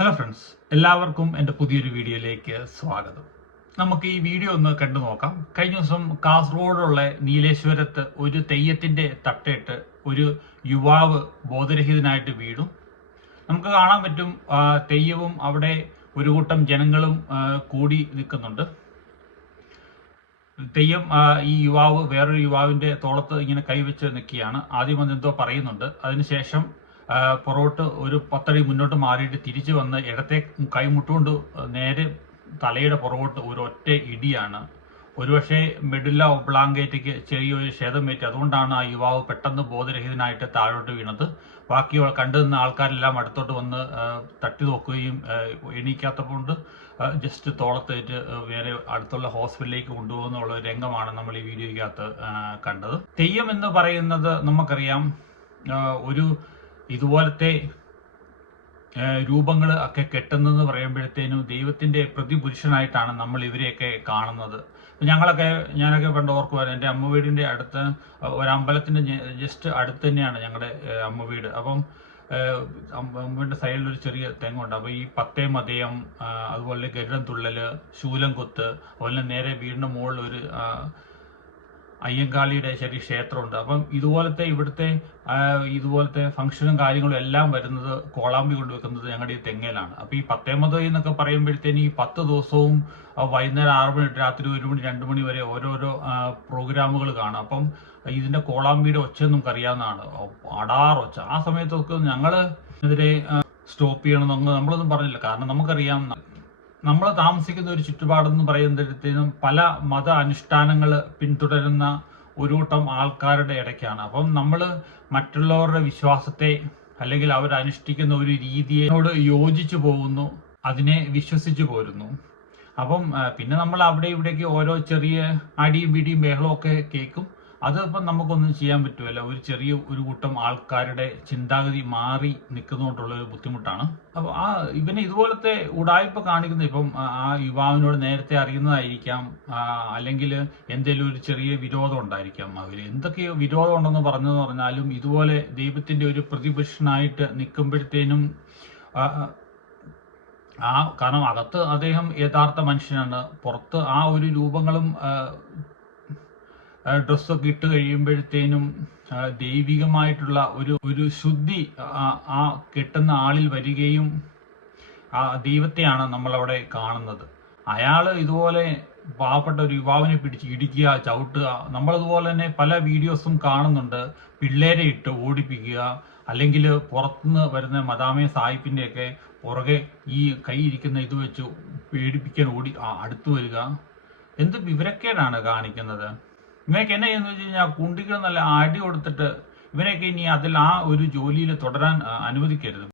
Hello friends എല്ലാവർക്കും എന്റെ പുതിയൊരു വീഡിയോയിലേക്ക് സ്വാഗതം. നമുക്ക് ഈ വീഡിയോ ഒന്ന് കണ്ടു നോക്കാം. കഴിഞ്ഞ ദിവസം കാസർഗോഡുള്ള നീലേശ്വരത്ത് ഒരു തെയ്യത്തിന്റെ തട്ടയിട്ട് ഒരു യുവാവ് ബോധരഹിതനായിട്ട് വീണു. നമുക്ക് കാണാൻ പറ്റും തെയ്യവും അവിടെ ഒരു കൂട്ടം ജനങ്ങളും കൂടി നിൽക്കുന്നുണ്ട്. തെയ്യം ഈ യുവാവ് വേറൊരു യുവാവിന്റെ തോളത്ത് ഇങ്ങനെ കൈവച്ച് നിൽക്കുകയാണ്. ആദ്യം വന്ന് എന്തോ പറയുന്നുണ്ട്. അതിനുശേഷം ആ, പുറകോട്ട് ഒരു പത്തടി മുന്നോട്ട് മാറിയിട്ട് തിരിച്ചു വന്ന് ഇടത്തെ കൈമുട്ടുകൊണ്ട് നേരെ തലയുടെ പുറകോട്ട് ഒരു ഒറ്റ ഇടിയാണ്. ഒരുപക്ഷെ മെഡുല്ല ഒബ്ലാങ്കേറ്റയ്ക്ക് ചെറിയൊരു ക്ഷേതമേറ്റ് അതുകൊണ്ടാണ് ആ യുവാവ് പെട്ടെന്ന് ബോധരഹിതനായിട്ട് താഴോട്ട് വീണത്. ബാക്കി കണ്ടു നിന്ന ആൾക്കാരെല്ലാം അടുത്തോട്ട് വന്ന് തട്ടി നോക്കുകയും എണീക്കാത്തപ്പോൾ ജസ്റ്റ് തോളത്തേറ്റ് വേറെ അടുത്തുള്ള ഹോസ്പിറ്റലിലേക്ക് കൊണ്ടുപോകുന്നുള്ള രംഗമാണ് നമ്മൾ ഈ വീഡിയോയ്ക്കകത്ത് കണ്ടത്. തെയ്യം എന്ന് പറയുന്നത് നമുക്കറിയാം ഒരു ഇതുപോലത്തെ രൂപങ്ങൾ ഒക്കെ കെട്ടുന്നതെന്ന് പറയുമ്പോഴത്തേനും ദൈവത്തിന്റെ പ്രതിപുരുഷനായിട്ടാണ് നമ്മൾ ഇവരെയൊക്കെ കാണുന്നത്. ഞങ്ങളൊക്കെ ഞാനൊക്കെ പണ്ട് ഓർക്കുമായിരുന്നു എന്റെ അമ്മ വീടിന്റെ അടുത്ത് ഒരമ്പലത്തിന്റെ ജസ്റ്റ് അടുത്ത് തന്നെയാണ് ഞങ്ങളുടെ അമ്മ വീട്. അപ്പം അമ്മയുടെ സൈഡിൽ ഒരു ചെറിയ തെങ്ങുണ്ട്. അപ്പോൾ ഈ പത്തേ മതയം അതുപോലെ ഗരുഡൻ തുള്ളൽ ശൂലം കൊത്ത് അതുപോലെ നേരെ വീടിന്റെ മുകളിൽ ഒരു അയ്യങ്കാളിയുടെ ചെറിയ ക്ഷേത്രമുണ്ട്. അപ്പം ഇതുപോലത്തെ ഇവിടുത്തെ ഇതുപോലത്തെ ഫംഗ്ഷനും കാര്യങ്ങളും എല്ലാം വരുന്നത് കോളാമ്പി കൊണ്ടുവെക്കുന്നത് ഞങ്ങളുടെ ഈ തെങ്ങയിലാണ് അപ്പം ഈ പത്തേമത് എന്നൊക്കെ പറയുമ്പോഴത്തേന് ഈ പത്ത് ദിവസവും വൈകുന്നേരം ആറ് മണി രാത്രി ഒരു മണി രണ്ട് മണി വരെ ഓരോരോ പ്രോഗ്രാമുകൾ കാണാം. അപ്പം ഇതിന്റെ കോളാമ്പിയുടെ ഒച്ച നമുക്ക് അറിയാവുന്നതാണ് അടാർ ഒച്ച ആ സമയത്തൊക്കെ ഞങ്ങൾ ഇതിനെ സ്റ്റോപ്പ് ചെയ്യണമെന്നൊന്നും നമ്മളൊന്നും പറഞ്ഞില്ല. കാരണം നമുക്കറിയാം നമ്മൾ താമസിക്കുന്ന ഒരു ചുറ്റുപാടെന്ന് പറയുന്നിടത്തേനും പല മത അനുഷ്ഠാനങ്ങൾ പിന്തുടരുന്ന ഒരു കൂട്ടം ആൾക്കാരുടെ ഇടയ്ക്കാണ്. അപ്പം നമ്മൾ മറ്റുള്ളവരുടെ വിശ്വാസത്തെ അല്ലെങ്കിൽ അവരനുഷ്ഠിക്കുന്ന ഒരു രീതിയോട് യോജിച്ചു പോകുന്നു അതിനെ വിശ്വസിച്ചു പോരുന്നു. അപ്പം പിന്നെ നമ്മൾ അവിടെ ഇവിടേക്ക് ഓരോ ചെറിയ അടിയും പിടിയും ബഹളമൊക്കെ കേൾക്കും. അത് ഇപ്പം നമുക്കൊന്നും ചെയ്യാൻ പറ്റുമല്ല ഒരു ചെറിയ ഒരു കൂട്ടം ആൾക്കാരുടെ ചിന്താഗതി മാറി നിൽക്കുന്നതുകൊണ്ടുള്ള ഒരു ബുദ്ധിമുട്ടാണ്. അപ്പോൾ ആ ഇവനെ ഇതുപോലത്തെ ഉടായ്പ കാണിക്കുന്ന ഇപ്പം ആ യുവാവിനോട് നേരത്തെ അറിയുന്നതായിരിക്കാം. അല്ലെങ്കിൽ എന്തെങ്കിലും ഒരു ചെറിയ വിരോധം ഉണ്ടായിരിക്കാം അവർ എന്തൊക്കെയോ വിരോധം ഉണ്ടെന്ന് പറഞ്ഞെന്ന് പറഞ്ഞാലും ഇതുപോലെ ദൈവത്തിന്റെ ഒരു പ്രതിപക്ഷനായിട്ട് നിൽക്കുമ്പോഴത്തേനും ആ, കാരണം അകത്ത് അദ്ദേഹം യഥാർത്ഥ മനുഷ്യനാണ്. പുറത്ത് ആ ഒരു രൂപങ്ങളും ഡ്രസ്സൊക്കെ ഇട്ട് കഴിയുമ്പോഴത്തേനും ദൈവികമായിട്ടുള്ള ഒരു ഒരു ശുദ്ധി ആ കിട്ടുന്ന ആളിൽ വരികയും ആ ദൈവത്തെയാണ് നമ്മളവിടെ കാണുന്നത്. അയാൾ ഇതുപോലെ പാവപ്പെട്ട ഒരു യുവാവിനെ പിടിച്ച് ഇടിക്കുക ചവിട്ടുക നമ്മളതുപോലെ തന്നെ പല വീഡിയോസും കാണുന്നുണ്ട്. പിള്ളേരെ ഇട്ട് ഓടിപ്പിക്കുക അല്ലെങ്കിൽ പുറത്തുനിന്ന് വരുന്ന മദാമേ സാഹിബിന്റെയൊക്കെ പുറകെ ഈ കൈ ഇരിക്കുന്ന ഇത് വെച്ച് പേടിപ്പിക്കാൻ ഓടി അടുത്തു വരിക. എന്ത് വിവരക്കേടാണ് കാണിക്കുന്നത്. ഇവനൊക്കെ എന്നെ ചെയ്യുന്നത് വെച്ച് കഴിഞ്ഞാൽ കുണ്ടികൾ നല്ല അടി കൊടുത്തിട്ട് ഇവനൊക്കെ ഇനി അതിൽ ആ ഒരു ജോലിയിൽ തുടരാൻ അനുവദിക്കരുത്.